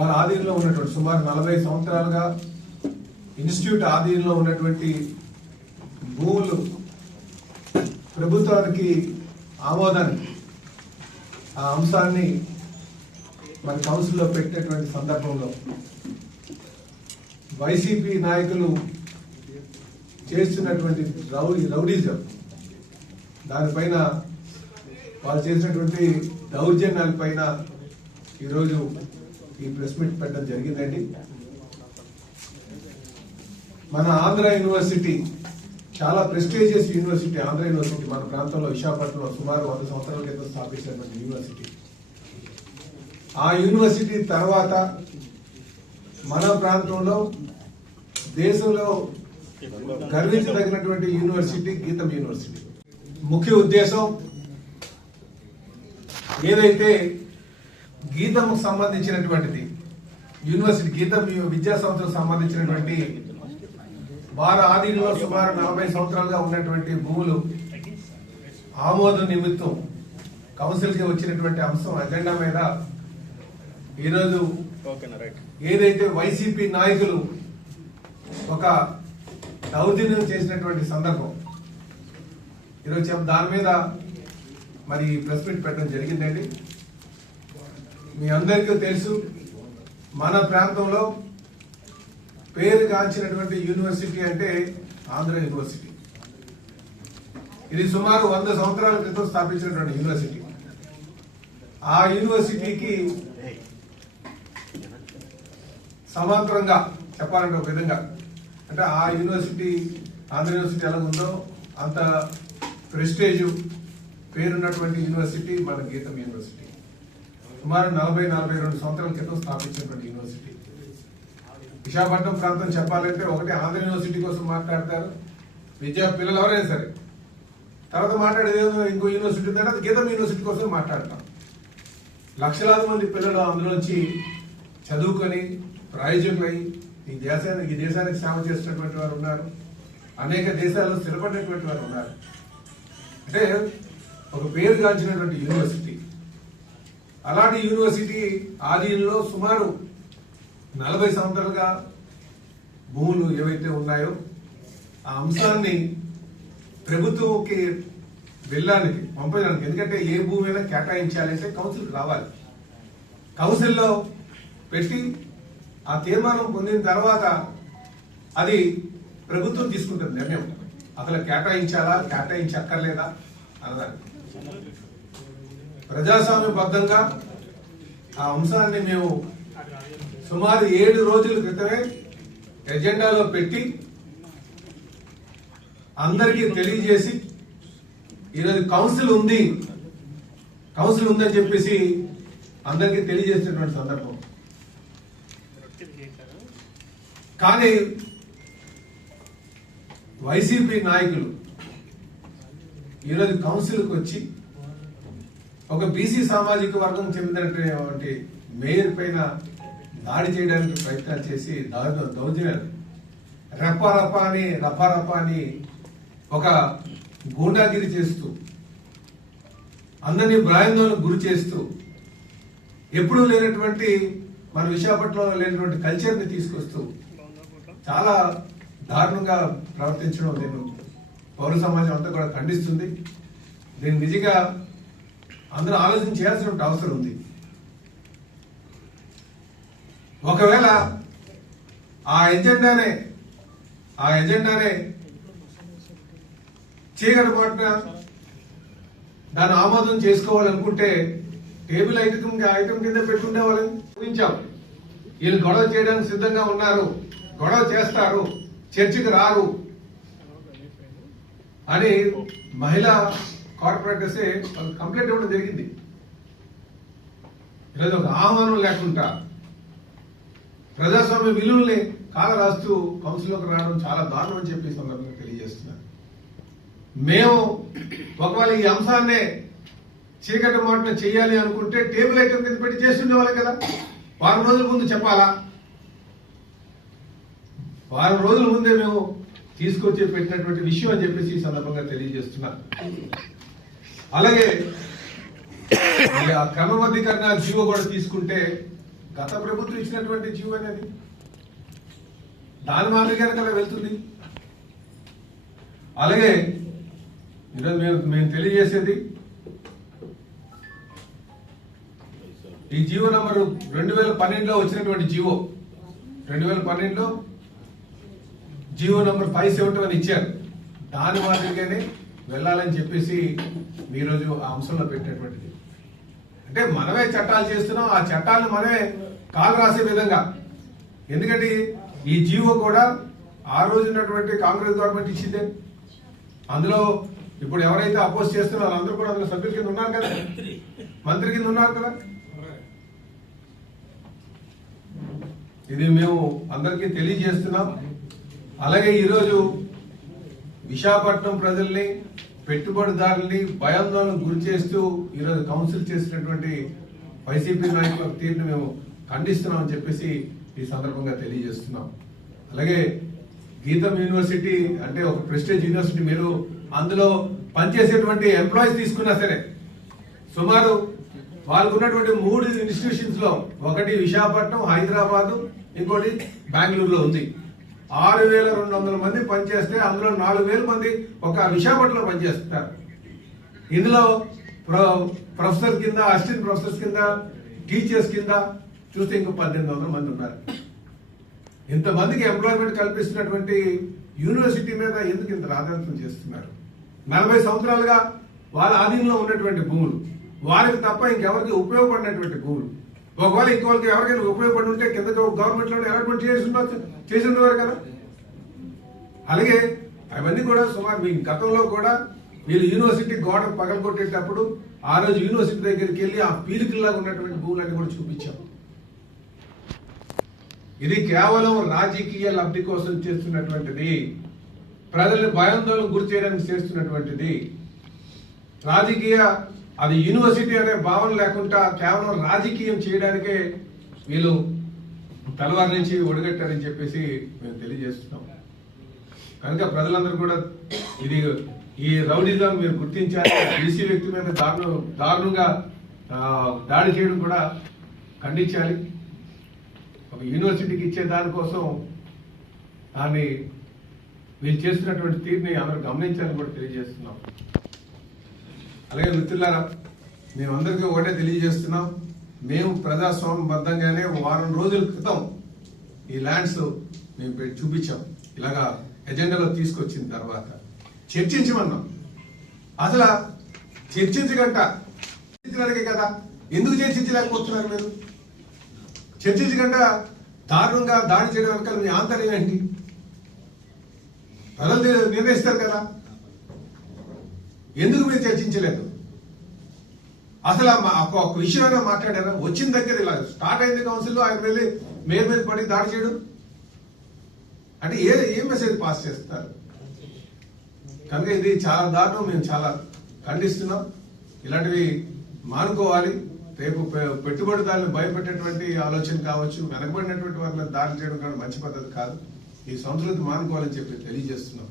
వారి ఆధీనంలో ఉన్నటువంటి సుమారు 40 సంవత్సరాలుగా ఇన్స్టిట్యూట్ ఆధీనంలో ఉన్నటువంటి భూములు ప్రభుత్వానికి ఆమోదాన్ని ఆ అంశాన్ని మన కౌన్సిల్లో పెట్టినటువంటి సందర్భంలో వైసీపీ నాయకులు చేస్తున్నటువంటి రౌడీజం, దానిపైన వాళ్ళు చేసినటువంటి దౌర్జన్యాలపైన ఈరోజు ఈ ప్రెస్ మీట్ పెట్టడం జరిగిందండి. మన ఆంధ్ర యూనివర్సిటీ చాలా ప్రెస్టీజియస్ యూనివర్సిటీ. ఆంధ్ర యూనివర్సిటీ మన ప్రాంతంలో విశాఖపట్నంలో సుమారు 100 సంవత్సరాల క్రితం స్థాపించినటువంటి యూనివర్సిటీ. ఆ యూనివర్సిటీ తర్వాత మన ప్రాంతంలో దేశంలో గర్వించదగినటువంటి యూనివర్సిటీ గీతం యూనివర్సిటీ. ముఖ్య ఉద్దేశం ఏదైతే గీతంకు సంబంధించినటువంటిది యూనివర్సిటీ గీతం విద్యా సంస్థలకు సంబంధించినటువంటి వారి ఆధీనంలో సుమారు 40 సంవత్సరాలుగా ఉన్నటువంటి భూములు ఆమోదం నిమిత్తం కౌన్సిల్ కి వచ్చినటువంటి అంశం అజెండా మీద ఈరోజు ఏదైతే వైసీపీ నాయకులు ఒక దౌర్జన్యం చేసినటువంటి సందర్భం ఈరోజు దాని మీద మరి ప్రెస్ మీట్ పెట్టడం జరిగిందండి. మీ అందరికీ తెలుసు, మన ప్రాంతంలో పేరుగాంచినటువంటి యూనివర్సిటీ అంటే ఆంధ్ర యూనివర్సిటీ. ఇది సుమారు 100 సంవత్సరాల క్రితం స్థాపించినటువంటి యూనివర్సిటీ. ఆ యూనివర్సిటీకి సమాంతరంగా చెప్పాలంటే ఒక విధంగా అంటే ఆ యూనివర్సిటీ ఆంధ్ర యూనివర్సిటీ ఎలా ఉందో అంత ప్రెస్టేజ్ పేరున్నటువంటి యూనివర్సిటీ మన గీతం యూనివర్సిటీ. సుమారు 40-42 సంవత్సరాల క్రితం స్థాపించినటువంటి యూనివర్సిటీ. విశాఖపట్నం ప్రాంతం చెప్పాలంటే ఒకటి ఆంధ్ర యూనివర్సిటీ కోసం మాట్లాడతారు విద్యా పిల్లలు ఎవరైనా సరే, తర్వాత మాట్లాడేది ఇంకో యూనివర్సిటీ ఉందంటే అది గీతం యూనివర్సిటీ కోసం మాట్లాడతాం. లక్షలాది మంది పిల్లలు అందులోంచి చదువుకొని ప్రయోజకులై ఈ దేశానికి సేవ చేసినటువంటి వారు ఉన్నారు. అనేక దేశాల్లో స్థిరపడినటువంటి వారు ఉన్నారు. అంటే ఒక పేరుగాంచినటువంటి యూనివర్సిటీ. అలాంటి యూనివర్సిటీ ఆధీనంలో సుమారు 40 సంవత్సరాలుగా భూములు ఏవైతే ఉన్నాయో ఆ అంశాన్ని ప్రభుత్వంకి వెళ్ళడానికి పంపడానికి, ఎందుకంటే ఏ భూమి అయినా కేటాయించాలంటే కౌన్సిల్కి రావాలి. కౌన్సిల్లో పెట్టి ఆ తీర్మానం పొందిన తర్వాత అది ప్రభుత్వం తీసుకుంటుంది నిర్ణయం, అసలు కేటాయించాలా కేటాయించక్కర్లేదా అన్నదాన్ని. ప్రజాస్వామ్యబద్ధంగా ఆ అంశాన్ని మేము సుమారు 7 రోజుల క్రితమే ఎజెండాలో పెట్టి అందరికీ తెలియజేసి ఈరోజు కౌన్సిల్ ఉందని చెప్పేసి అందరికీ తెలియజేసినటువంటి సందర్భం. కానీ వైసీపీ నాయకులు ఈరోజు కౌన్సిల్కి వచ్చి ఒక బీసీ సామాజిక వర్గం చెందినటువంటి మేయర్ పైన దాడి చేయడానికి ప్రయత్నాలు చేసి దౌర్జన్యాలు రప్పా అని ఒక గూండాగిరి చేస్తూ అందరినీ భయాందోళనకు గురి చేస్తూ ఎప్పుడూ లేనటువంటి మన విశాఖపట్నంలో లేనటువంటి కల్చర్ని తీసుకొస్తూ చాలా దారుణంగా ప్రవర్తించడం నేను పౌర సమాజం అంతా కూడా ఖండిస్తుంది. దీన్ని నిజంగా అందరూ ఆలోచన చేయాల్సిన అవసరం ఉంది. ఒకవేళ ఆ ఎజెండానే చీకటి మాటన దాన్ని ఆమోదం చేసుకోవాలనుకుంటే టేబుల్ ఐటమ్ కింద పెట్టుకునే వాళ్ళని ఊహించాం. వీళ్ళు గొడవ చేయడానికి సిద్ధంగా ఉన్నారు, గొడవ చేస్తారు, చర్చకు రారు అని మహిళా కార్పొరేటర్సే కంప్లైంట్ ఇవ్వడం జరిగింది. ఈరోజు ఒక ఆహ్వానం లేకుండా ప్రజాస్వామ్య విలువల్ని కాల రాస్తూ కౌన్సిల్లోకి రావడం చాలా దారుణం అని చెప్పి సందర్భంగా తెలియజేస్తున్నారు. మేము ఒకవేళ ఈ అంశాన్నే చీకటి మాటలు చేయాలి అనుకుంటే టేబుల్ ఐటమ్ కింద పెట్టి చేస్తుండేవాళ్ళం కదా. వారం రోజుల ముందు చెప్పాలా? వారం రోజుల ముందే మేము తీసుకొచ్చి పెట్టినటువంటి విషయం అని చెప్పేసి ఈ సందర్భంగా తెలియజేస్తున్నా. అలాగే క్రమబద్ధీకరణ జీవో కూడా తీసుకుంటే గత ప్రభుత్వం ఇచ్చినటువంటి జీవో అనేది దాని మాదిరిగానే కదా వెళ్తుంది. అలాగే ఈరోజు మేము తెలియజేసేది ఈ జీవో నంబరు 2012లో వచ్చినటువంటి జీవో 2012లో జీవో నంబర్ 571 ఇచ్చారు. దాని మాదిరిగానే వెళ్ళాలని చెప్పేసి ఈరోజు ఆ అంశంలో పెట్టినటువంటిది. అంటే మనమే చట్టాలు చేస్తున్నాం, ఆ చట్టాలను మనమే కాలు రాసే విధంగా. ఎందుకంటే ఈ జీవో కూడా ఆ రోజు ఉన్నటువంటి కాంగ్రెస్ గవర్నమెంట్ ఇచ్చిందే. అందులో ఇప్పుడు ఎవరైతే అపోజ్ చేస్తున్నారో అందరూ కూడా అందులో సభ్యుల కింద ఉన్నారు కదా, మంత్రి కింద ఉన్నారు కదా. ఇది మేము అందరికీ తెలియజేస్తున్నాం. అలాగే ఈరోజు విశాఖపట్నం ప్రజల్ని, పెట్టుబడిదారుల్ని భయాందోళన గురి చేస్తూ ఈరోజు కౌన్సిల్ చేసినటువంటి వైసీపీ నాయకుల తీరును మేము ఖండిస్తున్నామని చెప్పేసి ఈ సందర్భంగా తెలియజేస్తున్నాం. అలాగే గీతం యూనివర్సిటీ అంటే ఒక ప్రెస్టేజ్ యూనివర్సిటీ, మీరు అందులో పనిచేసేటువంటి ఎంప్లాయీస్ తీసుకున్నా సరే సుమారు వాళ్ళకు ఉన్నటువంటి 3 ఇన్స్టిట్యూషన్స్ లో ఒకటి విశాఖపట్నం, హైదరాబాద్, ఇంకోటి బెంగళూరులో ఉంది. 6,200 మంది పనిచేస్తే అందులో 4,000 మంది ఒక విశాఖపట్నంలో పనిచేస్తారు. ఇందులో ప్రొఫెసర్ కింద, అసిస్టెంట్ ప్రొఫెసర్స్ కింద, టీచర్స్ కింద చూస్తే ఇంకో 1,800 మంది ఉన్నారు. ఇంతమందికి ఎంప్లాయ్మెంట్ కల్పిస్తున్నటువంటి యూనివర్సిటీ మీద ఎందుకు ఇంత రాజాంతం చేస్తున్నారు? 40 సంవత్సరాలుగా వాళ్ళ ఆధీనంలో ఉన్నటువంటి భూములు, వారికి తప్ప ఇంకెవరికి ఉపయోగపడినటువంటి భూములు. ఒకవేళ ఇంకోరికి ఎవరికైనా ఉపయోగపడి ఉంటే కింద గవర్నమెంట్ లో అలాట్మెంట్ చేసి ఉండేవారు కదా. అలాగే అవన్నీ కూడా సుమారు మీ గతంలో కూడా వీళ్ళు యూనివర్సిటీ గోడ పగలగొట్టేటప్పుడు ఆ రోజు యూనివర్సిటీ దగ్గరికి వెళ్ళి ఆ పీలికల్లాగా ఉన్నటువంటి భూములన్నీ కూడా చూపించాం. ఇది కేవలం రాజకీయ లబ్ధి కోసం చేస్తున్నటువంటిది, ప్రజల్ని భయాందోళన గురి చేయడానికి చేస్తున్నటువంటిది. రాజకీయ అది యూనివర్సిటీ అనే భావన లేకుండా కేవలం రాజకీయం చేయడానికే వీళ్ళు తలవారి నుంచి ఒడిగట్టారని చెప్పేసి మేము తెలియజేస్తున్నాం. కనుక ప్రజలందరూ కూడా ఇది ఈ రౌడీజం మీరు గుర్తించాలి. బీసీ వ్యక్తి మీద దారుణంగా దాడి చేయడం కూడా ఖండించాలి. ఒక యూనివర్సిటీకి ఇచ్చే దానికోసం దాన్ని వీళ్ళు చేస్తున్నటువంటి తీరుని అందరూ గమనించాలని కూడా తెలియజేస్తున్నాం. అలాగే మిత్రులారా, మేమందరికీ ఒకటే తెలియజేస్తున్నాం, మేము ప్రజాస్వామ్యబద్ధంగానే వారం రోజుల క్రితం ఈ ల్యాండ్స్ మేము చూపించాం. ఇలాగా ఎజెండాలో తీసుకొచ్చిన తర్వాత చర్చించమన్నాం. అసలు చర్చించడానికి కదా, ఎందుకు చర్చించలేకపోతున్నారు మీరు? చర్చించకుండా దారుణంగా దాడి చేయడం వెనకాల మీ ఆంతర్యం ఏంటి? ప్రజలు నిర్ణయిస్తారు కదా, ఎందుకు మీరు చర్చించలేదు? అసలు ఒక విషయమైనా మాట్లాడారా? వచ్చిన దగ్గర ఇలా స్టార్ట్ అయింది కౌన్సిల్లో, ఆయన వెళ్ళి మేయర్ మీద పడి దాడి చేయడం అంటే ఏ మెసేజ్ పాస్ చేస్తారు? కనుక ఇది చాలా దారుణం. మేము చాలా ఖండిస్తున్నాం. ఇలాంటివి మానుకోవాలి. రేపు పెట్టుబడిదారులను భయపెట్టేటువంటి ఆలోచన కావచ్చు, వెనకబడినటువంటి వారి మీద దాడి చేయడం కానీ మంచి పద్ధతి కాదు. ఈ సంస్కృతి మానుకోవాలని చెప్పి తెలియజేస్తున్నాం.